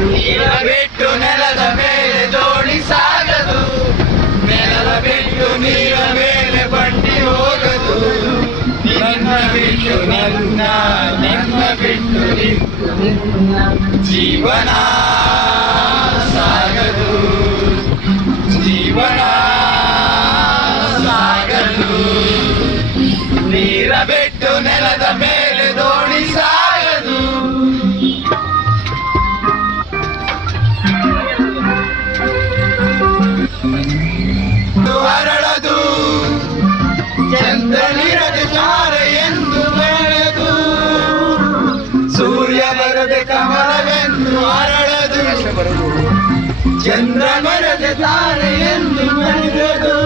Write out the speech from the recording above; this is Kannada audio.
ನೀರ ಬಿಟ್ಟು ನೆಲದ ಮೇಲೆ ದೋಣಿ ಸಾಗದು. ನೆಲದ ಬಿಟ್ಟು ನೀರ ಮೇಲೆ ಬಂಡಿ ಹೋಗದು. ನನ್ನ ಬಿಟ್ಟು ನನ್ನ ನನ್ನ ಬಿಟ್ಟು ನಿನ್ನ ಜೀವನ. ನೀರ ಬಿಟ್ಟು ನೆಲದ ಮೇಲೆ ದೋಣಿ ಸಾಗದು. ಅರಳದು ಚಂದ್ರನಿರದೆ ತಾರೆ ಎಂದು ಬೆಳೆದು. ಸೂರ್ಯ ಬರದೆ ಕಮಲವೆಂದು ಅರಳದು ಚಂದ್ರ ಬರದೆ ಎಂದು ಬೆಳೆದು.